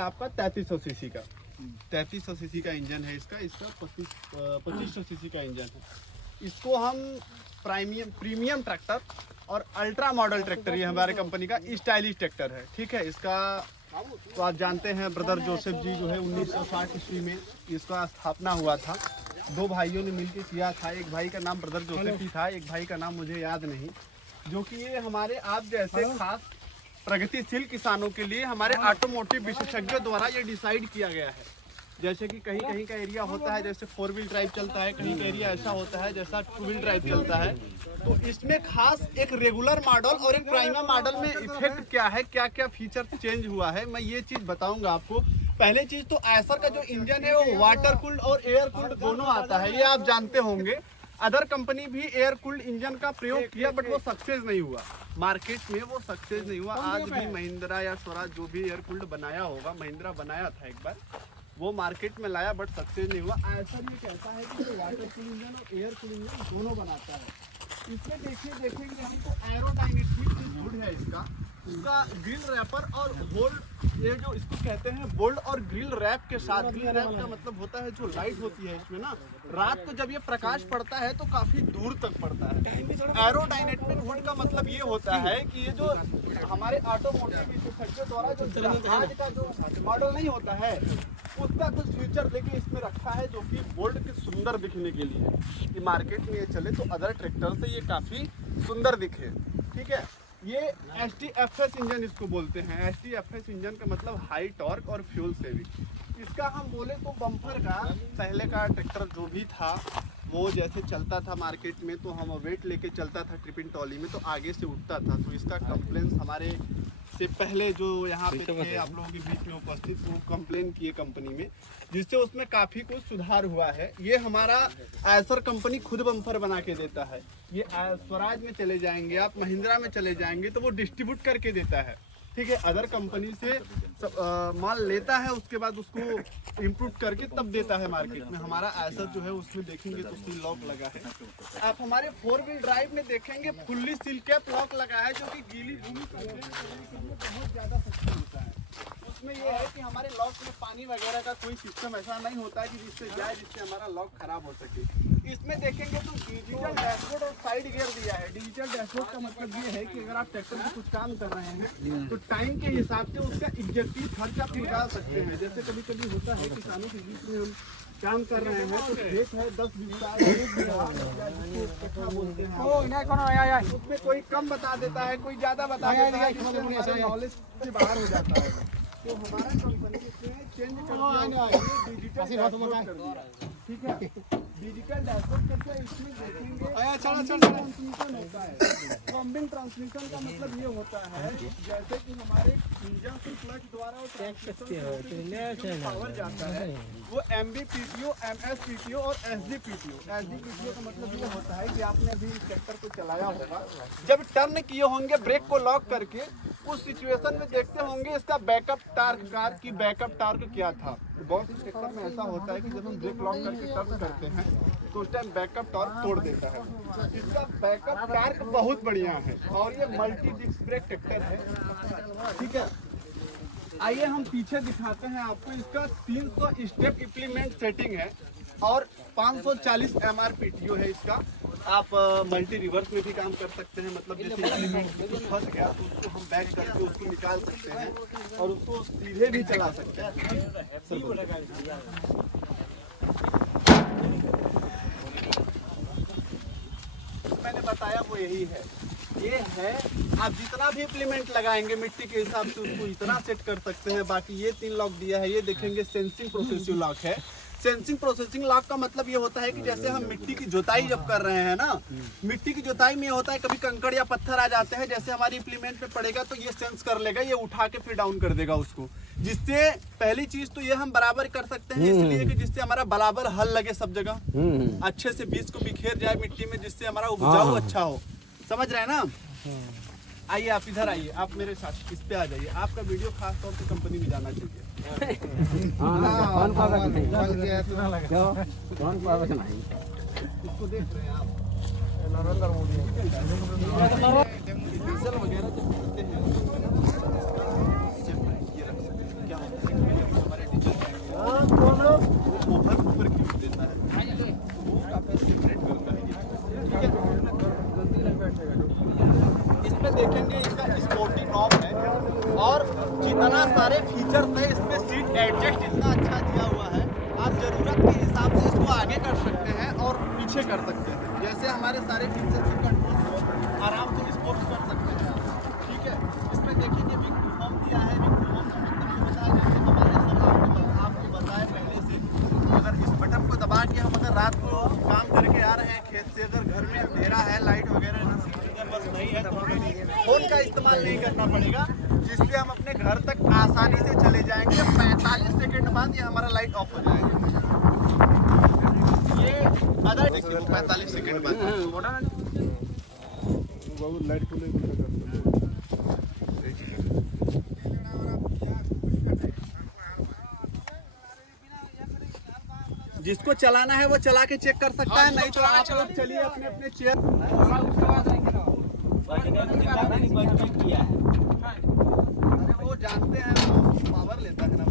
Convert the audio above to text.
आपका 3300 सीसी का 3300 सीसी का इंजन है इसका 2500 सीसी का इंजन है। इसको हम प्रीमियम ट्रैक्टर और अल्ट्रा मॉडल ट्रैक्टर, ये हमारे कंपनी का स्टाइलिश ट्रैक्टर है। ठीक है, इसका तो आप जानते हैं ब्रदर जोसेफ जी जो है 1960 ईस्वी में इसका स्थापना हुआ था। दो भाइयों ने मिलकर किया था। एक भाई का नाम ब्रदर जोसेफ ही था, एक भाई का नाम मुझे याद नहीं। जो कि ये हमारे आप जैसे खास प्रगतिशील किसानों के लिए हमारे ऑटोमोटिव विशेषज्ञों द्वारा ये डिसाइड किया गया है। जैसे कि कहीं कहीं का एरिया होता है जैसे 4 व्हील ड्राइव चलता है, कहीं का एरिया ऐसा होता है जैसा 2 व्हील ड्राइव चलता है। तो इसमें खास एक रेगुलर मॉडल और एक प्राइमर मॉडल में इफेक्ट क्या है, क्या क्या फीचर चेंज हुआ है, मैं ये चीज़ बताऊंगा आपको। पहले चीज़ तो आयसर का जो इंजन है वो वाटर कूल्ड और एयर कूल्ड दोनों आता है, ये आप जानते होंगे। अदर कंपनी भी एयर कूल्ड इंजन का प्रयोग किया बट वो सक्सेस नहीं हुआ, मार्केट में वो सक्सेस नहीं हुआ। आज भी महिंद्रा या स्वराज जो भी एयर कूल्ड बनाया होगा, महिंद्रा बनाया था एक बार, वो मार्केट में लाया बट सक्सेस नहीं हुआ। ऐसा ये कहता है कि वाटर कूल्ड इंजन और एयर कूल्ड इंजन दोनों बनाता है। इसमें देखेंगे हमको एरोडायनेमिक गुड है इसका ग्रिल रैपर और होल्ड, ये जो इसको कहते हैं बोल्ड और ग्रिल रैप के साथ। ग्रिल रैप का मतलब होता है जो लाइट होती है इसमें ना, रात को जब ये प्रकाश पड़ता है तो काफी दूर तक पड़ता है। एरोडायनेमिक हुड का मतलब ये होता है कि ये जो हमारे ऑटोमोटिव विशेषज्ञों द्वारा जो जहाज का जो मॉडल नहीं होता है उसका कुछ फीचर लेके इसमें रखा है जो कि बोल्ड के सुंदर दिखने के लिए कि मार्केट में ये चले तो अदर ट्रैक्टर से ये काफी सुंदर दिखे। ठीक है, ये STFS इंजन इसको बोलते हैं। STFS इंजन का मतलब हाई टॉर्क और फ्यूल सेविंग। इसका हम बोले तो बम्पर का पहले का ट्रैक्टर जो भी था वो जैसे चलता था मार्केट में तो हम वेट लेके चलता था ट्रिपिंग ट्रॉली में तो आगे से उठता था। तो इसका कंप्लेंस हमारे से पहले जो यहाँ पे थे आप लोगों के बीच में उपस्थित वो कंप्लेन किए कंपनी में, जिससे उसमें काफ़ी कुछ सुधार हुआ है। ये हमारा आयसर कंपनी खुद बम्पर बना के देता है। ये स्वराज में चले जाएंगे आप, महिंद्रा में चले जाएंगे तो वो डिस्ट्रीब्यूट करके देता है। ठीक है, अदर कंपनी से माल लेता है उसके बाद उसको इम्प्रूव करके तब देता है मार्केट में। हमारा आयसर जो है उसमें देखेंगे तो सील लॉक लगा है। आप हमारे 4 व्हील ड्राइव में देखेंगे फुल्ली सील कैप लॉक लगा है जो कि गीली भूमि कंप्लेन करने के लिए बहुत ज़्यादा सक्षम होता है। उसमें ये है कि हमारे लॉक में पानी वगैरह का कोई सिस्टम ऐसा नहीं होता है कि जिससे जाए जिससे हमारा लॉक खराब हो सके। इसमें देखेंगे तो डिजिटल डैशबोर्ड और साइड गियर दिया है। डिजिटल डैशबोर्ड का मतलब ये है कि अगर आप ट्रैक्टर में कुछ काम कर रहे हैं तो टाइम के हिसाब से उसका एग्जैक्टिव खर्च आप निकाल सकते हैं। जैसे कभी कभी होता है किसानों के बीच में हम काम कर रहे हैं तो खेत है 10 बीघा बोलते हैं, उसमें कोई कम बता देता है कोई ज्यादा बता देता है, जिससे नॉलेज से बाहर हो जाता है। तो हमारा कंपनी इसमें चेंज कर दिया है, ठीक है, डिजिटल डैशबोर्ड करके इसमें देखेंगे ट्रांसमिशन होता है। कॉम्बिंग ट्रांसमिशन का मतलब ये होता है जैसे कि हमारे इंजन से क्लच द्वारा पावर जाता है वो MBPTO, MSPTO और SGPTO। SGPTO का मतलब ये होता है कि आपने अभी ट्रैक्टर को चलाया होगा, जब टर्न किए होंगे ब्रेक को लॉक करके उस सिचुएशन में देखते होंगे इसका बैकअप टार्क, कार की बैकअप टार्क क्या था। बहुत से ट्रैक्टर में ऐसा होता है कि जब हम ब्रेक लॉक करके टर्न करते हैं तो उस टाइम बैकअप टॉर्क तोड़ देता है। इसका बैकअप टार्क बहुत बढ़िया है और ये मल्टी डिस्क ब्रेक ट्रैक्टर है। ठीक है, आइए हम पीछे दिखाते हैं आपको। इसका 300 स्टेप इम्प्लीमेंट सेटिंग है और 540 MRPTO है इसका। आप मल्टी रिवर्स में भी काम कर सकते हैं, मतलब जैसे इम्प्लीमेंट तो फंस गया तो उसको हम बैक करके उसको निकाल सकते हैं और उसको सीधे भी चला सकते हैं। मैंने बताया वो यही है, ये है आप जितना भी इम्प्लीमेंट लगाएंगे मिट्टी के हिसाब से उसको इतना सेट कर सकते हैं। बाकी ये 3 लॉक दिया है, ये देखेंगे सेंसिंग प्रोसेसिंग लॉक है। सेंसिंग प्रोसेसिंग लॉक का मतलब ये होता है कि जैसे हम मिट्टी की जुताई जब कर रहे हैं ना, मिट्टी की जुताई में होता है कभी कंकड़ या पत्थर आ जाते हैं, जैसे हमारी इम्प्लीमेंट में पड़ेगा तो ये सेंस कर लेगा, ये उठा के फिर डाउन कर देगा उसको। जिससे पहली चीज तो ये हम बराबर कर सकते हैं इसलिए कि जिससे हमारा बराबर हल लगे सब जगह, अच्छे से बीज को बिखेर जाए मिट्टी में, जिससे हमारा उपजाऊ अच्छा हो। समझ रहे हैं ना? आइए आप इधर आइए, आप मेरे साथ इस पे आ जाइए। आपका वीडियो खास तौर पे कंपनी में जाना चाहिए। इसको देख रहे हैं आप, नरेंद्र मोदी डीजल वगैरह जब करते हैं क्या होता है वो ऊपर खींच देता है, वो काफी सेपरेट करता है। ठीक है, इसमें देखेंगे इसका स्पोर्टी नॉब है और जितना सारे फीचर्स है इसमें सीट एडजस्ट इतना अच्छा दिया हुआ है, आप जरूरत के हिसाब से इसको आगे कर सकते हैं और पीछे कर सकते हैं। जैसे हमारे सारे फीचर्स के कंट्रोल को आराम से स्पोर्ट कर सकते हैं आप। ठीक है, इसमें देखेंगे विंग होम दिया है। विंग होम का मतलब ये होता है जैसे हमारे सर आपको बताया पहले से, अगर इस बटन को दबा के हम अगर रात को काम करके आ रहे हैं खेत से, अगर घर में अंधेरा है, लाइट वगैरह बस नहीं है, तो हमें फोन का इस्तेमाल नहीं करना पड़ेगा, जिससे हम अपने घर तक आसानी से चले जाएंगे। 45 सेकंड बाद ये हमारा लाइट ऑफ हो जाएगा। ये अदर देखिए वो 45 सेकंड बाद लाइट खुले जिसको चलाना है वो चला के चेक कर सकता है, नहीं तो आप लोग चलिए अपने अपने चेयर। अरे वो जानते हैं वो पावर लेता है ना।